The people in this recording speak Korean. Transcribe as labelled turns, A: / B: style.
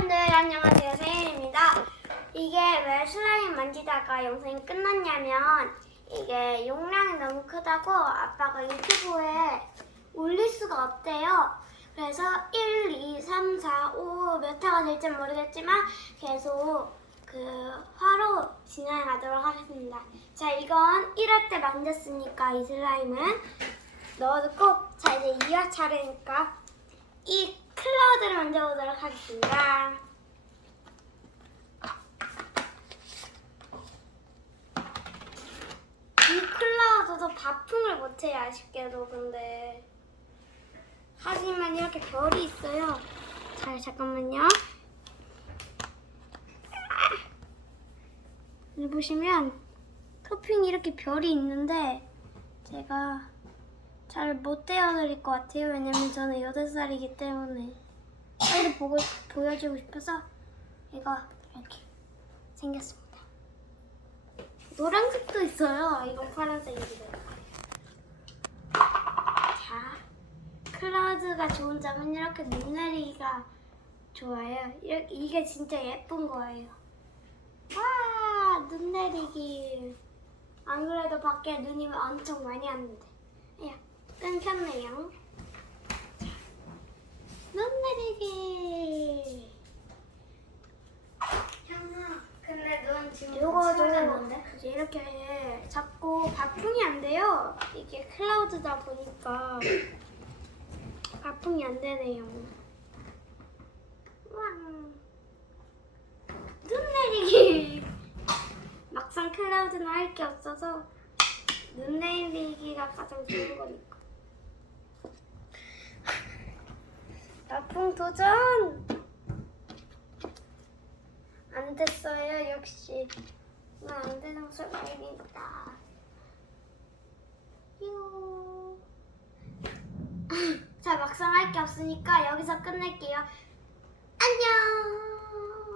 A: 여러분들 안녕하세요 세윤입니다. 이게 왜 슬라임 만지다가 영상이 끝났냐면 이게 용량이 너무 크다고 아빠가 유튜브에 올릴 수가 없대요. 그래서 1, 2, 3, 4, 5몇 회가 될지 모르겠지만 계속 그 화로 진행하도록 하겠습니다. 자 이건 1화 때 만졌으니까 이 슬라임은 넣어놓고 자 이제 2화 차례니까 이 클라우드를 만져보도록 하겠습니다. 이 클라우드도 바풍을 못해요 아쉽게도 근데 하지만 이렇게 별이 있어요. 자 잠깐만요. 여기 보시면 토핑이 이렇게 별이 있는데 제가 잘못 떼어드릴 것 같아요. 왜냐면 저는 8살이기 때문에 빨리 보고, 보여주고 싶어서 이거 이렇게 생겼습니다. 노란색도 있어요. 이건 파란색이고요. 자, 클라우드가 좋은 점은 이렇게 눈 내리기가 좋아요. 이렇게, 이게 진짜 예쁜 거예요. 와, 눈 내리기. 안 그래도 밖에 눈이 엄청 많이 왔는데. 야, 끊겼네요. 자, 눈 내리기.
B: 형아, 근데 넌 지금
A: 요거도? 이제 이렇게 자꾸 바풍이 안 돼요. 이게 클라우드다 보니까 바풍이 안 되네요. 왕. 눈 내리기. 막상 클라우드는 할 게 없어서 눈 내리기가 가장 좋은 거니까. 바풍 도전! 안 됐어요, 역시. 이건 안 되는. 요. 자, 막상 할 게 없으니까 여기서 끝낼게요.